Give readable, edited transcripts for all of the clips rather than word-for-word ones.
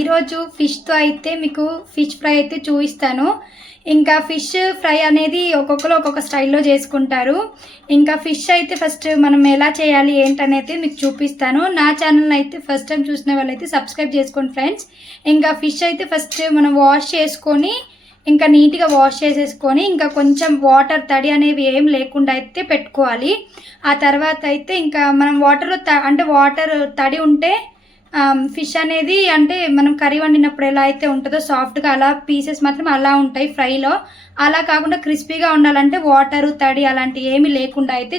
ఈరోజు ఫిష్తో అయితే మీకు ఫిష్ ఫ్రై అయితే చూపిస్తాను. ఇంకా ఫిష్ ఫ్రై అనేది ఒక్కొక్కరు ఒక్కొక్క స్టైల్లో చేసుకుంటారు. ఇంకా ఫిష్ అయితే ఫస్ట్ మనం ఎలా చేయాలి ఏంటనేది మీకు చూపిస్తాను. నా ఛానల్ని అయితే ఫస్ట్ టైం చూసిన వాళ్ళైతే సబ్స్క్రైబ్ చేసుకోండి ఫ్రెండ్స్. ఇంకా ఫిష్ అయితే ఫస్ట్ మనం వాష్ చేసుకొని ఇంకా నీట్గా వాష్ చేసేసుకొని ఇంకా కొంచెం వాటర్ తడి అనేవి ఏం లేకుండా అయితే పెట్టుకోవాలి. ఆ తర్వాత అయితే ఇంకా మనం వాటర్ తడి ఉంటే ఫిష్ అనేది అంటే మనం కర్రీ వండినప్పుడు ఎలా అయితే ఉంటుందో సాఫ్ట్గా అలా పీసెస్ మాత్రం అలా ఉంటాయి ఫ్రైలో. అలా కాకుండా క్రిస్పీగా ఉండాలంటే వాటరు తడి అలాంటి ఏమీ లేకుండా అయితే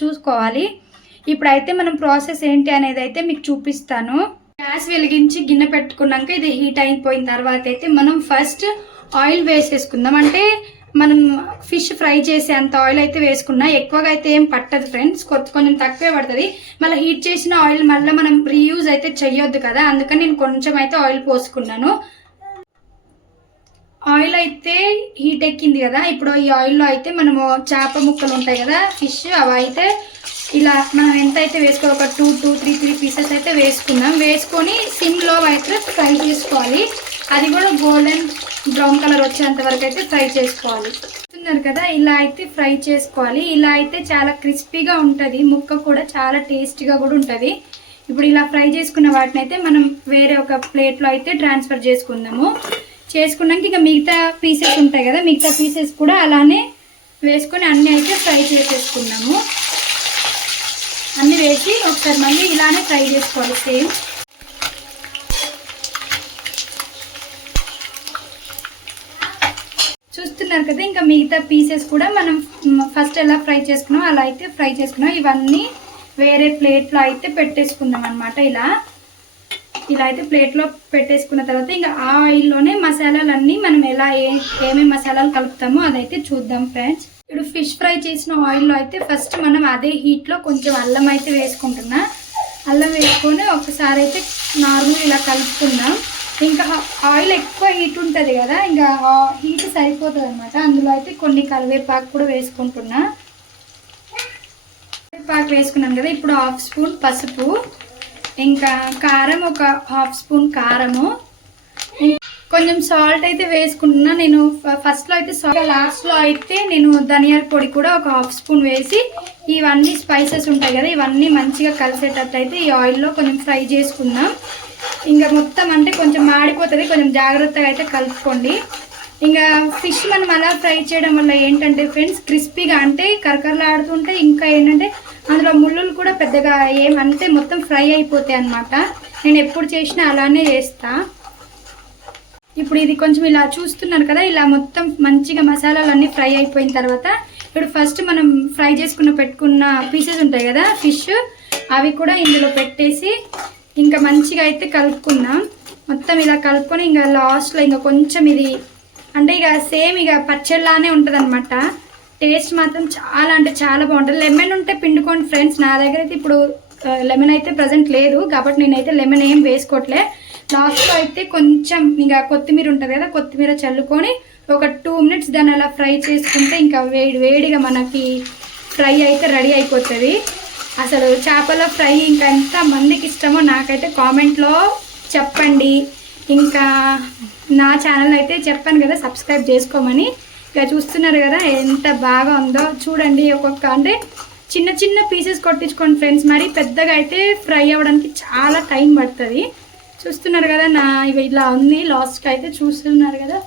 చూసుకోవాలి. ఇప్పుడైతే మనం ప్రాసెస్ ఏంటి అనేది అయితే మీకు చూపిస్తాను. గ్యాస్ వెలిగించి గిన్నె పెట్టుకున్నాక ఇది హీట్ అయిపోయిన తర్వాత అయితే మనం ఫస్ట్ ఆయిల్ వేసేసుకుందాం. అంటే మనం ఫిష్ ఫ్రై చేసే అంత ఆయిల్ అయితే వేసుకున్నా, ఎక్కువగా అయితే ఏం పట్టదు ఫ్రెండ్స్, కొంచెం తక్కువే పడుతుంది. మళ్ళీ హీట్ చేసిన ఆయిల్ మళ్ళీ మనం రీయూజ్ అయితే చెయ్యొద్దు కదా, అందుకని నేను కొంచెం అయితే ఆయిల్ పోసుకున్నాను. ఆయిల్ అయితే హీట్ ఎక్కింది కదా, ఇప్పుడు ఈ ఆయిల్లో అయితే మనము చేప ముక్కలు ఉంటాయి కదా ఫిష్, అవి అయితే ఇలా మనం ఎంత అయితే వేసుకోవాలి ఒక 2-3 పీసెస్ అయితే వేసుకుందాం. వేసుకొని సిమ్లో అయితే ఫ్రై చేసుకోవాలి. అది కూడా గోల్డెన్ బ్రౌన్ కలర్ వచ్చేంత వరకు అయితే ఫ్రై చేసుకోవాలి. చూస్తున్నారు కదా, ఇలా అయితే ఫ్రై చేసుకోవాలి. ఇలా అయితే చాలా క్రిస్పీగా ఉంటుంది, ముక్క కూడా చాలా టేస్టీగా కూడా ఉంటుంది. ఇప్పుడు ఇలా ఫ్రై చేసుకున్న వాటిని అయితే మనం వేరే ఒక ప్లేట్లో అయితే ట్రాన్స్ఫర్ చేసుకుందాము. చేసుకున్నాక ఇక మిగతా పీసెస్ ఉంటాయి కదా, మిగతా పీసెస్ కూడా అలానే వేసుకొని అన్నీ అయితే ఫ్రై చేసేసుకున్నాము. అన్నీ వేసి ఒకసారి మళ్ళీ ఇలానే ఫ్రై చేసుకోవాలి సేమ్. చూస్తున్నారు కదా, ఇంకా మిగతా పీసెస్ కూడా మనం ఫస్ట్ ఎలా ఫ్రై చేసుకున్నాం అలా అయితే ఫ్రై చేసుకున్నాం. ఇవన్నీ వేరే ప్లేట్లో అయితే పెట్టేసుకుందాం అనమాట. ఇలా అయితే ప్లేట్లో పెట్టేసుకున్న తర్వాత ఇంకా ఆ ఆయిల్లోనే మసాలాలన్నీ మనం ఎలా ఏమేమి మసాలాలు కలుపుతామో అదైతే చూద్దాం ఫ్రెండ్స్. ఇప్పుడు ఫిష్ ఫ్రై చేసిన ఆయిల్లో అయితే ఫస్ట్ మనం అదే హీట్లో కొంచెం అల్లం అయితే వేసుకుంటున్నా. అల్లం వేసుకొని ఒకసారి అయితే నార్మల్ ఇలా కలుపుకుందాం. ఇంకా ఆయిల్ ఎక్కువ హీట్ ఉంటుంది కదా, ఇంకా హీట్ సరిపోతుంది అనమాట. అందులో అయితే కొన్ని కరివేపాకు కూడా వేసుకుంటున్నా. కరివేపాకు వేసుకున్నాం కదా, ఇప్పుడు 1/2 స్పూన్ పసుపు, ఇంకా కారం ఒక 1/2 స్పూన్ కారము, కొంచెం సాల్ట్ అయితే వేసుకుంటున్నా. నేను ఫస్ట్లో అయితే లాస్ట్లో అయితే నేను ధనియాల పొడి కూడా ఒక 1/2 స్పూన్ వేసి ఇవన్నీ స్పైసెస్ ఉంటాయి కదా ఇవన్నీ మంచిగా కలిసేటట్టు అయితే ఈ ఆయిల్లో కొంచెం ఫ్రై చేసుకుందాం. ఇంకా మొత్తం అంటే కొంచెం మాడిపోతుంది, కొంచెం జాగ్రత్తగా అయితే కలుపుకోండి. ఇంకా ఫిష్ మనం అలా ఫ్రై చేయడం వల్ల ఏంటంటే ఫ్రెండ్స్ క్రిస్పీగా అంటే కరకరలాడుతుంటే, ఇంకా ఏంటంటే అందులో ముళ్ళులు కూడా పెద్దగా ఏమంటే మొత్తం ఫ్రై అయిపోతాయి అన్నమాట. నేను ఎప్పుడు చేసినా అలానే చేస్తా. ఇప్పుడు ఇది కొంచెం ఇలా చూస్తున్నారు కదా, ఇలా మొత్తం మంచిగా మసాలాలన్నీ ఫ్రై అయిపోయిన తర్వాత ఇప్పుడు ఫస్ట్ మనం ఫ్రై చేసుకున్న పెట్టుకున్న పీసెస్ ఉంటాయి కదా ఫిష్, అవి కూడా ఇందులో పెట్టేసి ఇంకా మంచిగా అయితే కలుపుకుందాం. మొత్తం ఇలా కలుపుకొని ఇంకా లాస్ట్లో ఇంకా కొంచెం ఇది అంటే ఇక సేమ్ ఇక పచ్చళ్ళలానే ఉంటుంది అనమాట. టేస్ట్ మాత్రం చాలా అంటే చాలా బాగుంటుంది. లెమన్ ఉంటే పిండుకోండి ఫ్రెండ్స్. నా దగ్గర అయితే ఇప్పుడు లెమన్ అయితే ప్రజెంట్ లేదు కాబట్టి నేనైతే లెమన్ ఏం వేసుకోవట్లే. లాస్ట్లో అయితే కొంచెం ఇంకా కొత్తిమీర ఉంటుంది కదా, కొత్తిమీర చల్లుకొని ఒక 2 మినిట్స్ దాన్ని అలా ఫ్రై చేసుకుంటే ఇంకా వేడిగా మనకి ఫ్రై అయితే రెడీ అయిపోతుంది. అసలు చేపల ఫ్రై ఇంకా ఎంత మందికి ఇష్టమో నాకైతే కామెంట్లో చెప్పండి. ఇంకా నా ఛానల్ అయితే చెప్పాను కదా సబ్స్క్రైబ్ చేసుకోమని. ఇక చూస్తున్నారు కదా ఎంత బాగా ఉందో చూడండి. ఒక్కొక్క అంటే చిన్న చిన్న పీసెస్ కొట్టించుకోండి ఫ్రెండ్స్, మరి పెద్దగా అయితే ఫ్రై అవ్వడానికి చాలా టైం పడుతుంది. చూస్తున్నారు కదా ఇవి ఇలా ఉంది. లాస్ట్కి అయితే చూస్తున్నారు కదా